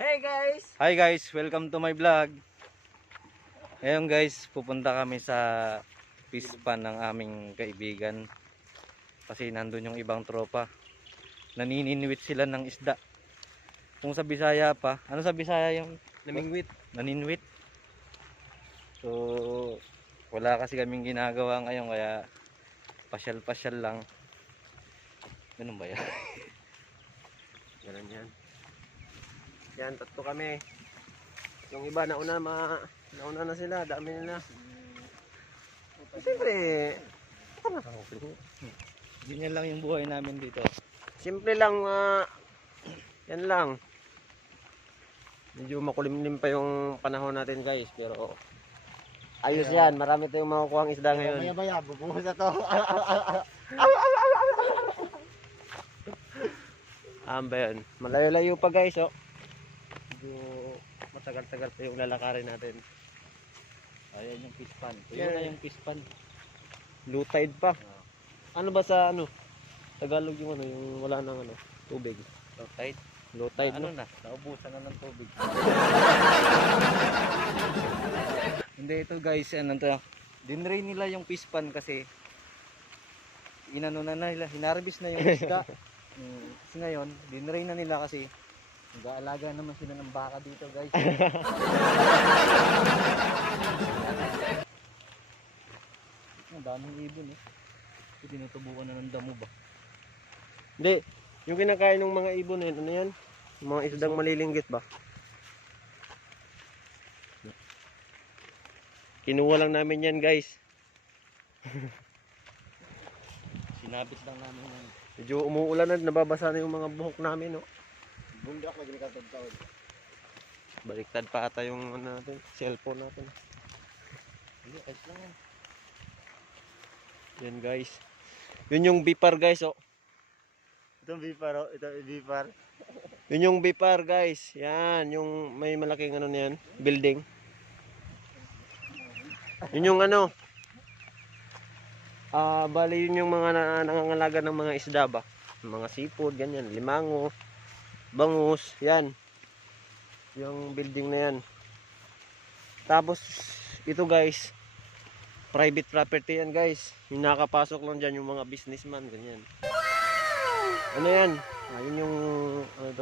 Hey guys! Hi guys, welcome to my vlog. Ngayon guys, pupunta kami sa fish pan ng aming kaibigan. Kasi nandun yung ibang tropa. Nanininwit sila ng isda. Kung sa Bisaya pa, ano sa Bisaya yung Namingwit. naninwit? So, wala kasi kaming ginagawa ngayon kaya pasyal-pasyal lang. Ganun ba yan? Ganun yan. Yan, tatlo kami. Yung iba nauna na sila, dami nila. Siyempre, Ganyan lang yung buhay namin dito. simple lang, yan lang. Medyo makulimlim pa yung panahon natin guys, pero ayos yan, marami tayong makukuha ang isda ngayon. Maya-maya, bubuhos na to. Ba yun? Malayo-layo pa guys, oh. Medyo matagal-tagal pa yung lalakarin natin. Ayan yung fish pan. Ito Yeah. na yung fish pan. Low tide pa. Ano ba sa Tagalog yung yung wala nang tubig. So, tight. Low tide, Ano no? na, naubusan na ng tubig. Hindi, ito guys, ano to, dinray nila yung fish pan kasi inano na nila, hinarbis na yung isda. Kasi ngayon, dinray na nila kasi nag-aalaga naman sila ng baka dito guys. Ang daming ibon eh. Tinutubukan na ng damo ba? Hindi, yung kinakain ng mga ibon na yun, ano yan? Yung mga isdang malilinggit ba? Kinuha lang namin yan guys. Sinabit lang namin yan. Medyo umuulan na, nababasa na yung mga buhok namin, no? Bundak na ginikatod taon. Baliktad pa ata yung natin, cellphone natin. Hindi, ayos lang yan. Yan guys. Yun yung bipar guys, oh. Ito bipar, oh. Ito bipar. Yun yung bipar guys. Yan, yung may malaking niyan, building. Yun yung bali yun yung mga nangangalaga ng mga isda ba? Mga seafood, ganyan, limango, bangus, yan. Yung building na yan. Tapos, ito guys, private property yan guys. Yung nakapasok lang dyan yung mga businessman, ganyan. Ano yan? Yun yung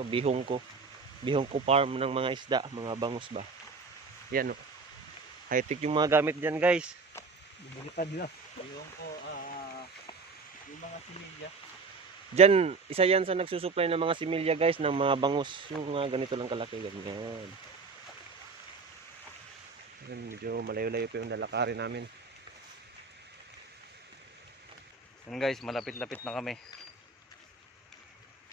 bihong ko. Bihong ko farm ng mga isda, mga bangus ba. Yan oh. High-tech yung mga gamit dyan guys. Bumukad na. Yung ko, yung mga similya. Dyan, isa yan sa nagsusupply ng mga similya guys, ng mga bangus. Yung mga ganito lang kalaki, ganyan. Yan, medyo malayo-layo pa yung lalakarin namin. Yan guys, malapit-lapit na kami.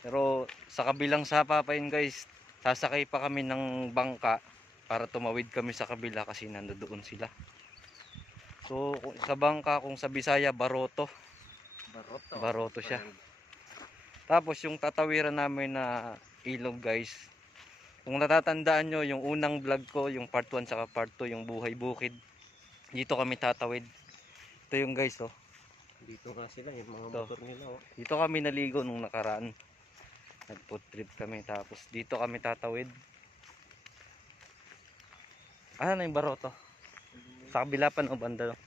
Pero sa kabilang sapa pa yun guys, sasakay pa kami ng bangka para tumawid kami sa kabila kasi nandoon sila. So sa bangka, kung sa Bisaya, baroto. Baroto siya. Tapos yung tatawiran namin na ilog guys, kung natatandaan nyo yung unang vlog ko, yung part 1 saka part 2, yung buhay bukid, dito kami tatawid. Ito yung guys, oh. Dito nga sila, yung mga Ito. motor nila. Oh. Dito kami naligo nung nakaraan. Nag-food trip kami, tapos dito kami tatawid. Ano na yung baroto? Sa kabila pa o banda.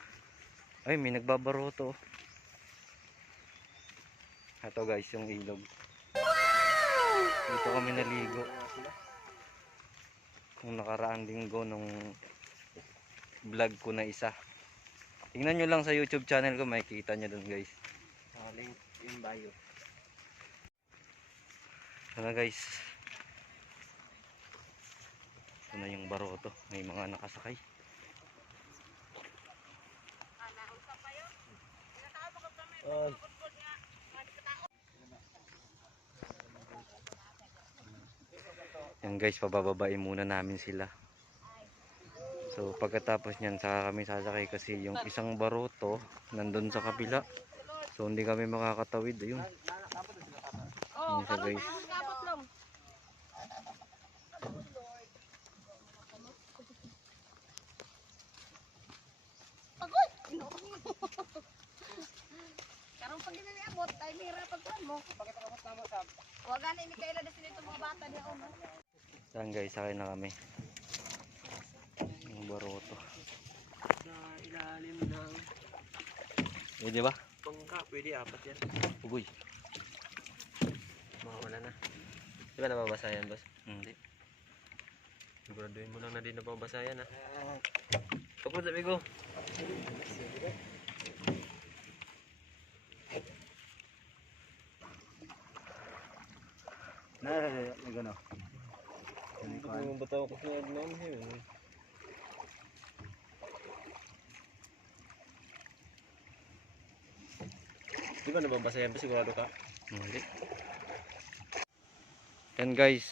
Ay, may nagbabaroto. Ito guys, yung ilog. Dito kami naligo nung nakaraan linggo nung vlog ko na isa. Tingnan nyo lang sa YouTube channel ko, makikita nyo dun guys. Link in bio. Ano guys, ito na yung baroto, may mga nakasakay. Yan guys, pabababain muna namin sila. So pagkatapos nyan, saka kami sasakay kasi yung isang baroto nandun sa kabila. So hindi kami makakatawid. Ayun. Yun siya guys. Karong pag ginaniabot, ay mahirapan mo. Bakit ako tama sa Wag na ni Mikaela na sinito mga bata niya uno. Yan guys, sakay na kami. Yung baroto. Sa ilalim ng Eh, di ba? bangka, pwede apat yan. Ugoy. Makawala na. Di ba nababasa yan, boss? Hindi. Siguraduhin mo lang na di nababasa yan, ha? Kapag sabi ko. Gano. Ang bataw ko sa noon, eh. Di ba nababasa yan? Sigurado ka? Hindi. Yan guys,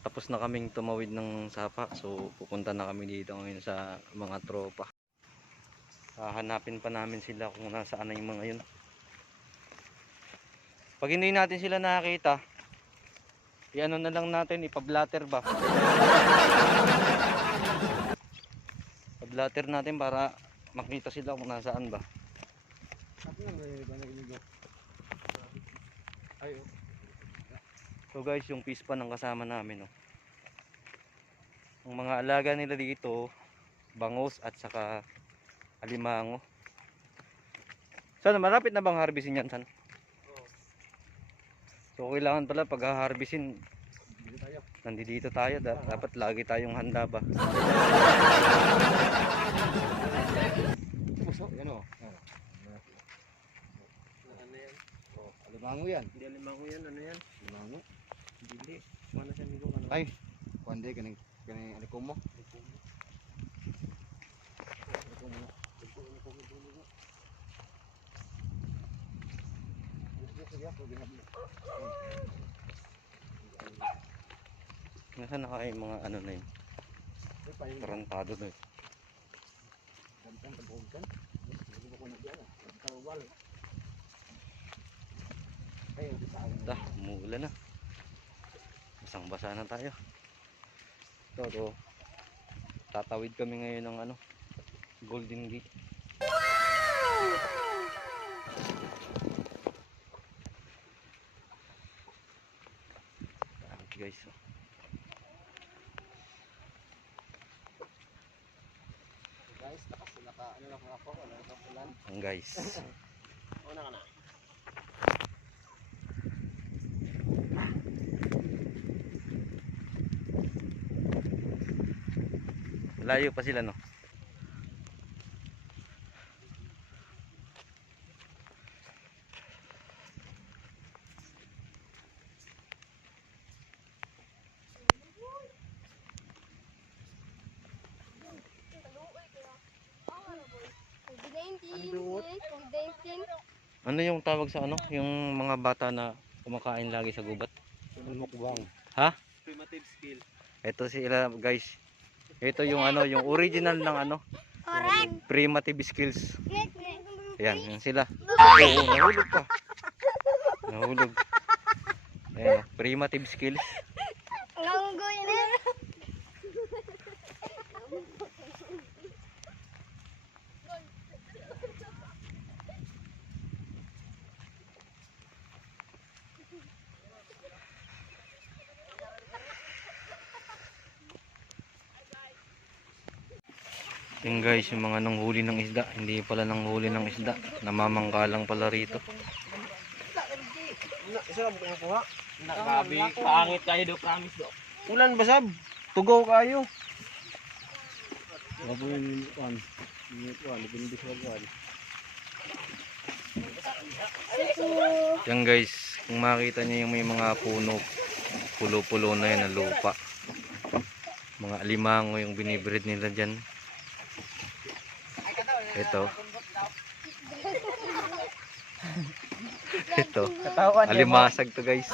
tapos na kaming tumawid ng sapa. So pupunta na kami dito ngayon sa mga tropa. Hahanapin pa namin sila kung nasaan na yung mga yun. Pag hindi natin sila nakakita, i-ano na lang natin, ipablatter ba? Pablatter natin para makita sila kung nasaan ba. So guys, yung pispa ng kasama namin, oh. Ang mga alaga nila dito, bangus at saka alimango. Sana malapit na bang harvestin yan, San? So kailangan pala pag harvestin, nandito tayo, dapat lagi tayong handa ba? Puso, yan o. Ano yan? Alimango yan. Hindi alimango yan, ano yan? Alimango. Hindi. Mana siya nito, ano? Ay, kundi kaning alikom mo. Nasaan na kayo mga ano na yun? Tarantado na yun. Umuulan na. Basang basa na tayo. So, tatawid kami ngayon ng ano, Golden Gate. Guys, oh. Guys, ano lang ako, wala nang ulan. Ang guys. Una ka na. Layo pa sila, no? Ano yung tawag sa ano? Yung mga bata na kumakain lagi sa gubat? Mukbang. Ha? Primitive skill. Ito sila, guys. Ito yung ano, yung original ng ano, primitive skills. Ayan, yan sila. Oh, nahulog pa. Nahulog. Ayan, primitive skills. Yung guys, yung mga nanghuli ng isda, hindi pala nanghuli ng isda, namamangka lang pala rito. Isa lang mo kuha. Nakabi, pangit kayo do, promise do. Ulan basab. Tugaw kayo. Wala po yung kuhan. Yung kuhan, lipindis na kuhan. Yan guys, kung makita nyo yung may mga puno, pulo-pulo na yan na lupa. Mga alimango yung binibreed nila dyan. Ito. Ito. Alimasag to guys.